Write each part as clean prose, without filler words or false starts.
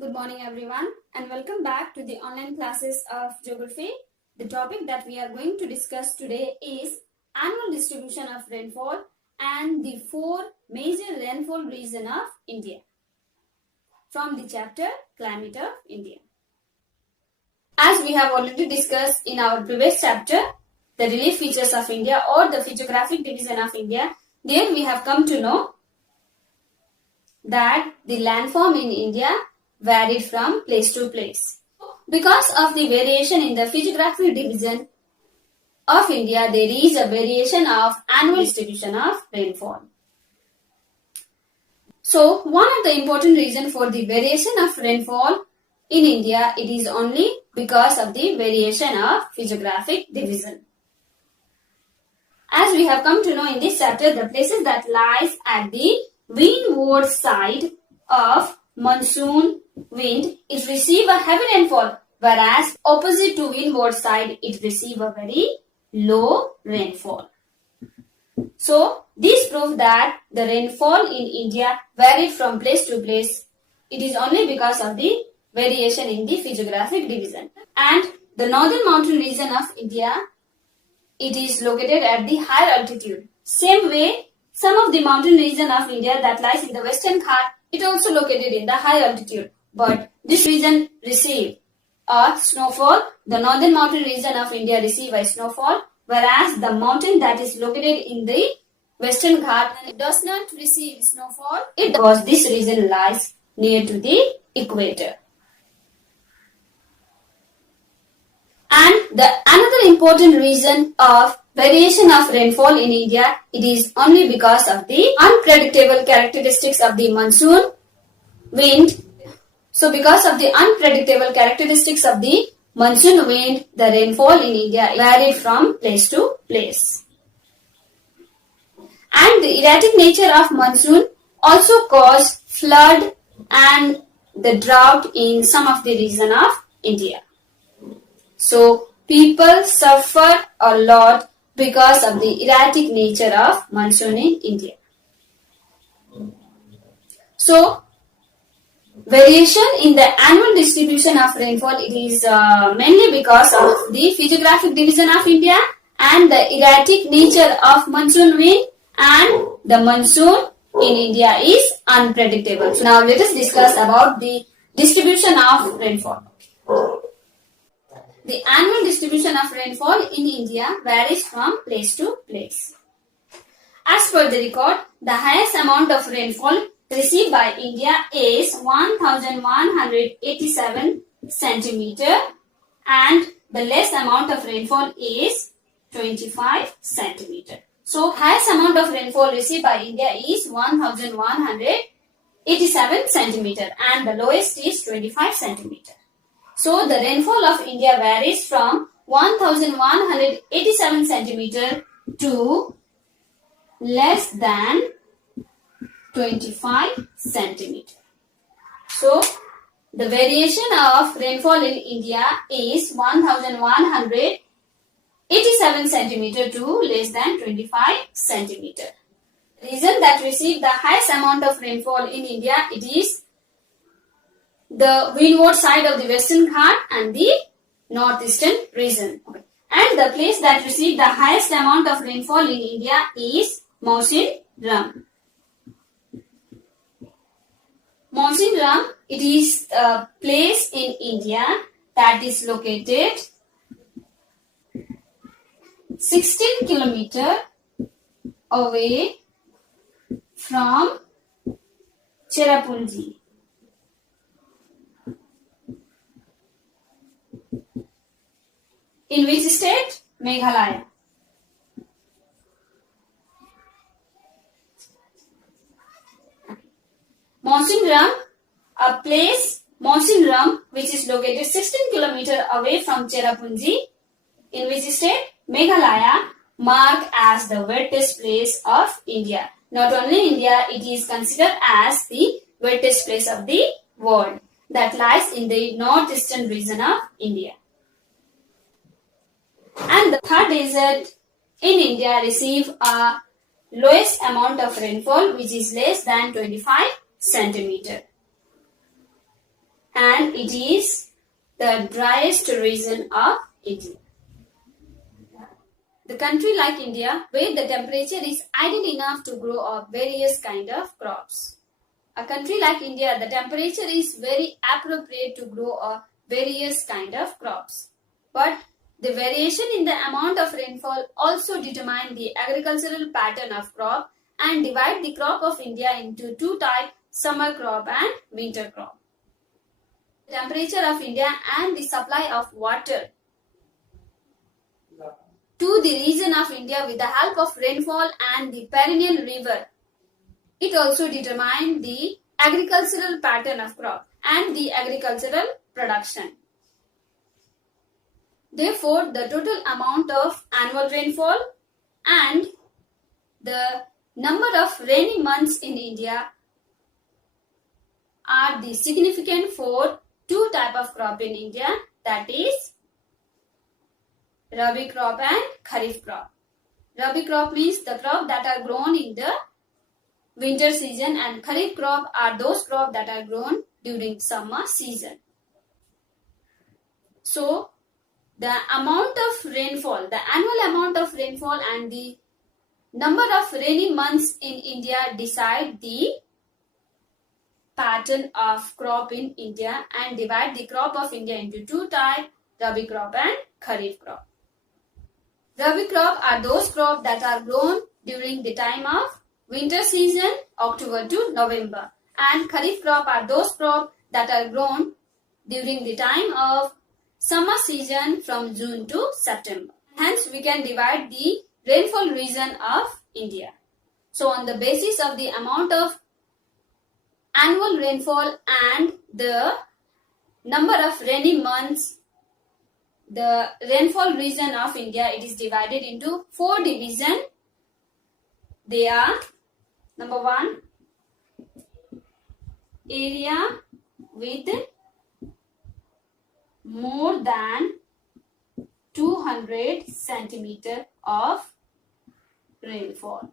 Good morning everyone and welcome back to the online classes of geography. The topic that we are going to discuss today is annual distribution of rainfall and the four major rainfall regions of India from the chapter Climate of India. As we have already discussed in our previous chapter, the relief features of India or the physiographic division of India, there we have come to know that the landform in India varied from place to place. Because of the variation in the physiographic division of India, there is a variation of annual distribution of rainfall. So, one of the important reasons for the variation of rainfall in India, it is only because of the variation of physiographic division. As we have come to know in this chapter, the places that lies at the windward side of monsoon wind, it receive a heavy rainfall, whereas opposite to windward side, it receive a very low rainfall. So, this proves that the rainfall in India varied from place to place. It is only because of the variation in the physiographic division. And the northern mountain region of India, it is located at the higher altitude. Same way, some of the mountain region of India that lies in the Western Ghat, it also located in the high altitude. But this region receive a snowfall. The northern mountain region of India receive a snowfall, whereas the mountain that is located in the Western Ghat does not receive snowfall. It because this region lies near to the equator. And another important reason of variation of rainfall in India, it is only because of the unpredictable characteristics of the monsoon wind. So because of the unpredictable characteristics of the monsoon wind, the rainfall in India varied from place to place. And the erratic nature of monsoon also caused flood and the drought in some of the region of India. So people suffer a lot because of the erratic nature of monsoon in India. So, variation in the annual distribution of rainfall, it is mainly because of the physiographic division of India and the erratic nature of monsoon wind, and the monsoon in India is unpredictable. So, now let us discuss about the distribution of rainfall. The annual distribution of rainfall in India varies from place to place. As per the record, the highest amount of rainfall received by India is 1187 centimeter and the least amount of rainfall is 25 centimeter. So, highest amount of rainfall received by India is 1187 centimeter and the lowest is 25 centimeter. So, the rainfall of India varies from 1187 centimeter to less than 25 centimeter. So, the variation of rainfall in India is 1187 centimeter to less than 25 centimeter. The region that received the highest amount of rainfall in India, it is the windward side of the Western Ghat and the northeastern region. And the place that received the highest amount of rainfall in India is Mausineram. Mausineram, it is a place in India that is located 16 kilometers away from Cherrapunji. In which state? Meghalaya. Mausineram, a place, Mausineram, which is located 16 kilometers away from Cherrapunji, in which state? Meghalaya, marked as the wettest place of India. Not only India, it is considered as the wettest place of the world that lies in the northeastern region of India. And the Thar Desert in India receive a lowest amount of rainfall which is less than 25 centimeter. and it is the driest region of India. The country like India, where the temperature is ideal enough to grow up various kind of crops. A country like India, the temperature is very appropriate to grow up various kind of crops. But the variation in the amount of rainfall also determine the agricultural pattern of crop and divide the crop of India into two types, summer crop and winter crop. The temperature of India and the supply of water to the region of India with the help of rainfall and the perennial river. It also determines the agricultural pattern of crop and the agricultural production. Therefore, the total amount of annual rainfall and the number of rainy months in India are the significant for two types of crop in India, that is Rabi crop and Kharif crop. Rabi crop means the crop that are grown in the winter season and Kharif crop are those crops that are grown during summer season. So, the amount of rainfall, the annual amount of rainfall and the number of rainy months in India decide the pattern of crop in India and divide the crop of India into two types, Rabi crop and Kharif crop. Rabi crop are those crops that are grown during the time of winter season, October to November, and Kharif crop are those crops that are grown during the time of summer season from June to September. Hence, we can divide the rainfall region of India. So, on the basis of the amount of annual rainfall and the number of rainy months, the rainfall region of India, it is divided into four divisions. They are number 1, area with more than 200 centimeter of rainfall.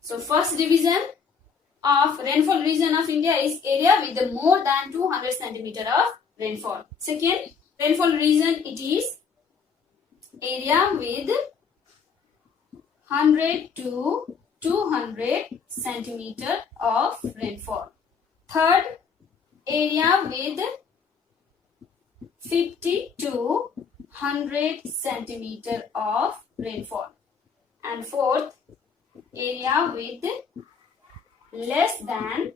So first division of rainfall region of India is area with more than 200 centimeter of rainfall. Second rainfall region, it is area with 100 to 200 centimeter of rainfall. Third, area with 50 to 100 centimeter of rainfall. And fourth, area with less than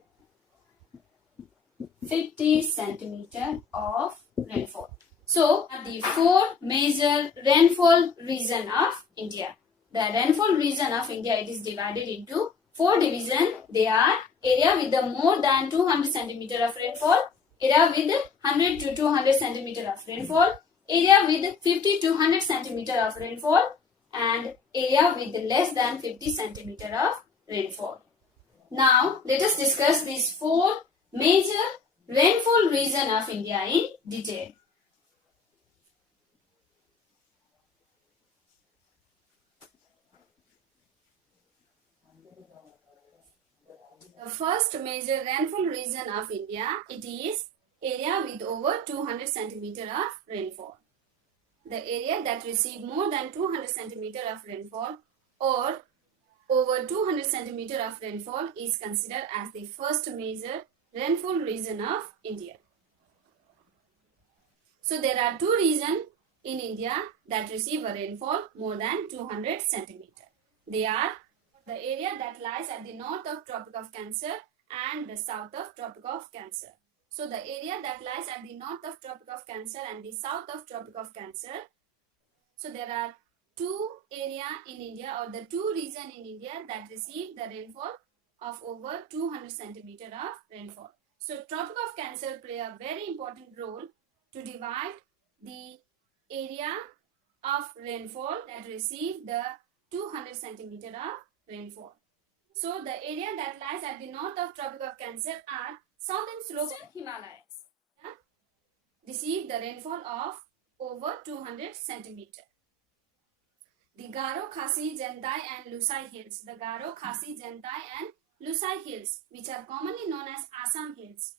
50 centimeter of rainfall. So, the four major rainfall region of India. The rainfall region of India, it is divided into four divisions. They are area with the more than 200 centimeter of rainfall, area with 100 to 200 centimeter of rainfall, area with 50 to 100 centimeter of rainfall, and area with less than 50 centimeter of rainfall. Now, let us discuss these four major rainfall region of India in detail. The first major rainfall region of India, it is area with over 200 centimeter of rainfall. The area that receive more than 200 centimeter of rainfall or over 200 centimeter of rainfall is considered as the first major rainfall region of India. So there are two regions in India that receive a rainfall more than 200 centimeter. They are the area that lies at the north of Tropic of Cancer and the south of Tropic of Cancer. So the area that lies at the north of Tropic of Cancer and the south of Tropic of Cancer. So there are two areas in India or the two regions in India that receive the rainfall of over 200 centimeter of rainfall. So Tropic of Cancer play a very important role to divide the area of rainfall that receive the 200 centimeter of rainfall. So the area that lies at the north of Tropic of Cancer are southern slopes of Himalayas. Receive the rainfall of over 200 centimeter. The Garo, Khasi, Jantai and Lusai hills. The Garo, Khasi, Jantai and Lusai Hills, which are commonly known as Assam Hills.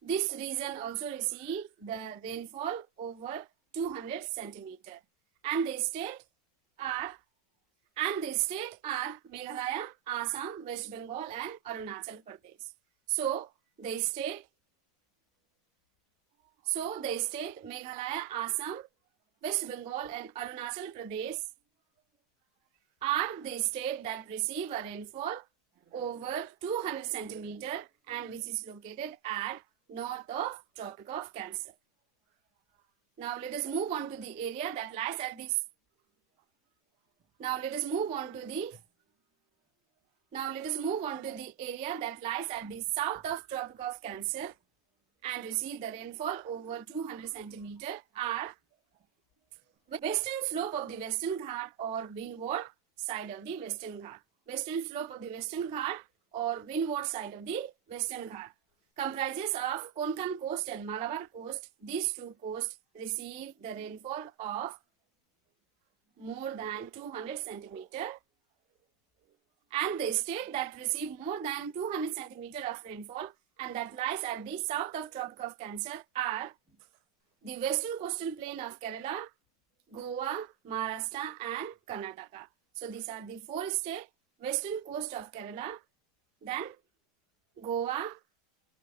This region also receives the rainfall over 200 centimeter, and the state are Meghalaya, Assam, West Bengal, and Arunachal Pradesh. So the state Meghalaya, Assam, West Bengal, and Arunachal Pradesh are the state that receive a rainfall over 200 centimeter and which is located at north of Tropic of Cancer. Now let us move on to the area that lies at this. Now let us move on to the area that lies at the south of Tropic of Cancer and receive the rainfall over 200 centimeter are western slope of the Western Ghat or windward side of the Western Ghat. Western slope of the Western Ghat or windward side of the Western Ghat comprises of Konkan coast and Malabar coast. These two coasts receive the rainfall of more than 200 centimeter, and the state that receive more than 200 centimeter of rainfall and that lies at the south of Tropic of Cancer are the western coastal plain of Kerala, Goa, Maharashtra, and Karnataka. So these are the four states: western coast of Kerala, then Goa,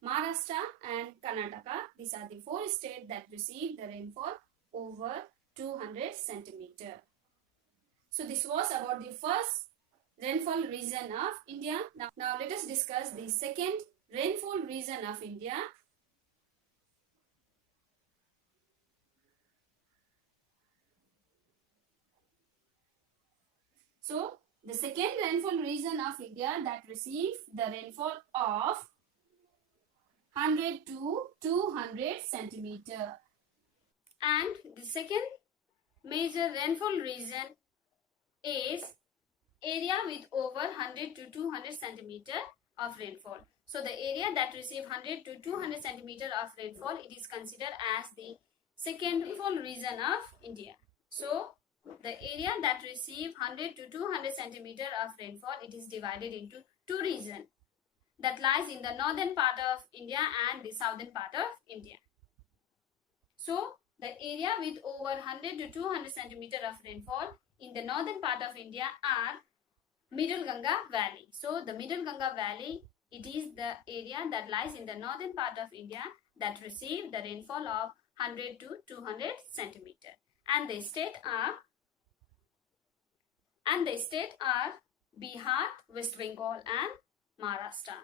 Maharashtra, and Karnataka. These are the four states that receive the rainfall over 200 centimeter. So this was about the first rainfall region of India. Now let us discuss the second rainfall region of India. So the second rainfall region of India that receives the rainfall of 100 to 200 centimeter. And the second major rainfall region is area with over 100 to 200 centimeter of rainfall. So the area that receives 100 to 200 centimeter of rainfall, it is considered as the second rainfall region of India. So the area that receives 100 to 200 centimeter of rainfall, it is divided into two regions that lies in the northern part of India and the southern part of India. So the area with over 100 to 200 centimeter of rainfall in the northern part of India are Middle Ganga Valley. So the Middle Ganga Valley, it is the area that lies in the northern part of India that receive the rainfall of 100 to 200 centimeter. And the state are Bihar, West Bengal, and Maharashtra.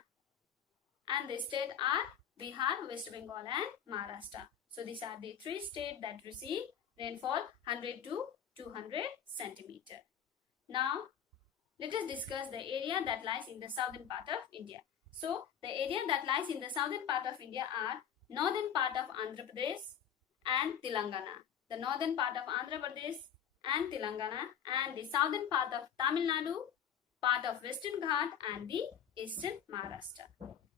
So these are the three states that receive rainfall 100 to 200 centimeter. Now let us discuss the area that lies in the southern part of India. So the area that lies in the southern part of India are northern part of Andhra Pradesh and Telangana. The northern part of Andhra Pradesh and Telangana, and the southern part of Tamil Nadu, part of Western Ghat, and the eastern Maharashtra.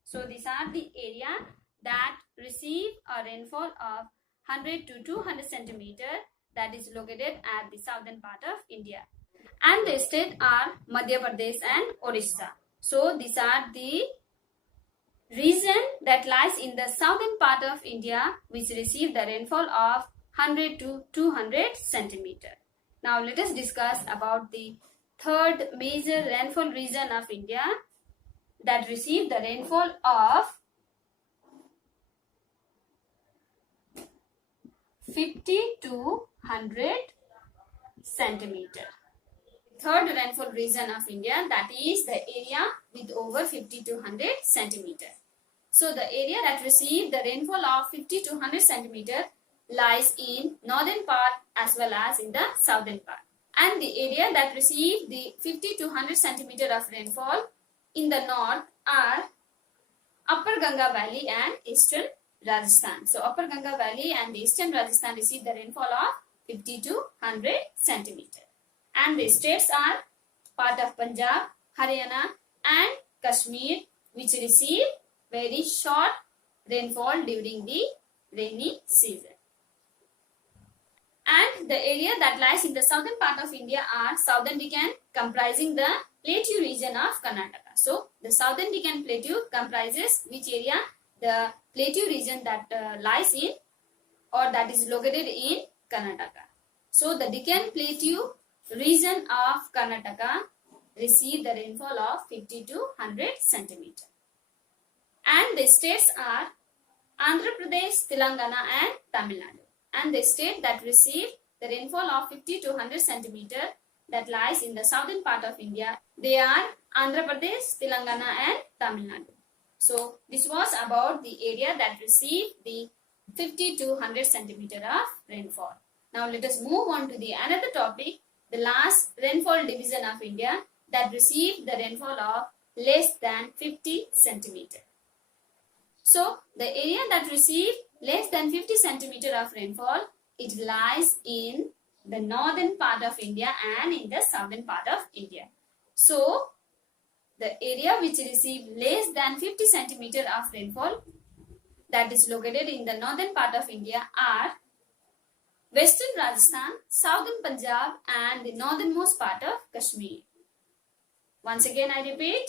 So these are the area that receive a rainfall of 100 to 200 centimeter that is located at the southern part of India. And the states are Madhya Pradesh and Orissa. So these are the region that lies in the southern part of India which receive the rainfall of 100 to 200 centimeter. Now let us discuss about the third major rainfall region of India that receive the rainfall of 50 to 100 centimeter. Third rainfall region of India, that is the area with over 50 to 100 centimeter. So the area that receive the rainfall of 50 to 100 centimeter lies in northern part as well as in the southern part. And the area that receive the 50 to 100 centimeter of rainfall in the north are Upper Ganga Valley and Eastern Rajasthan. So Upper Ganga Valley and the Eastern Rajasthan receive the rainfall of 50 to 100 centimeter. And the states are part of Punjab, Haryana, and Kashmir, which receive very short rainfall during the rainy season. And the area that lies in the southern part of India are Southern Deccan, comprising the plateau region of Karnataka. So the southern Deccan Plateau comprises which area? The plateau region that lies in or that is located in Karnataka. So the Deccan Plateau region of Karnataka receive the rainfall of 50 to 100 centimeter. And the states are Andhra Pradesh, Telangana and Tamil Nadu. And the state that receive the rainfall of 50 to 100 centimeter that lies in the southern part of India, they are Andhra Pradesh, Telangana and Tamil Nadu. So this was about the area that received the 50 to 100 centimeter of rainfall. Now let us move on to the another topic, the last rainfall division of India that received the rainfall of less than 50 centimeter. So the area that received less than 50 centimeter of rainfall, it lies in the northern part of India and in the southern part of India. So the area which received less than 50 centimeter of rainfall that is located in the northern part of India are Western Rajasthan, Southern Punjab and the northernmost part of Kashmir. Once again I repeat,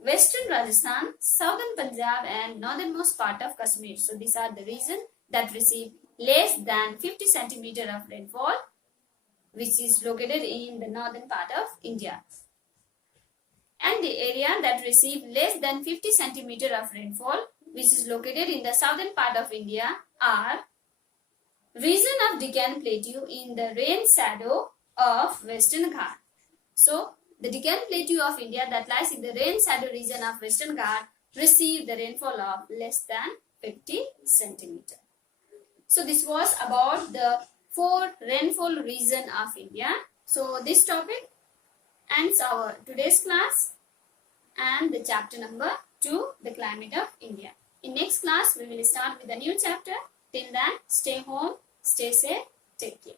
Western Rajasthan, Southern Punjab and northernmost part of Kashmir. So these are the regions that receive less than 50 centimeter of rainfall, which is located in the northern part of India. And the area that receive less than 50 centimeter of rainfall, which is located in the southern part of India, are region of Deccan Plateau in the rain shadow of Western Ghat. So the Deccan Plateau of India that lies in the rain shadow region of Western Ghat receive the rainfall of less than 50 centimeter. So this was about the 4 rainfall region of India. So this topic ends our today's class and the chapter number 2, the climate of India. In next class we will start with a new chapter. Till then, stay home, stay safe, take care.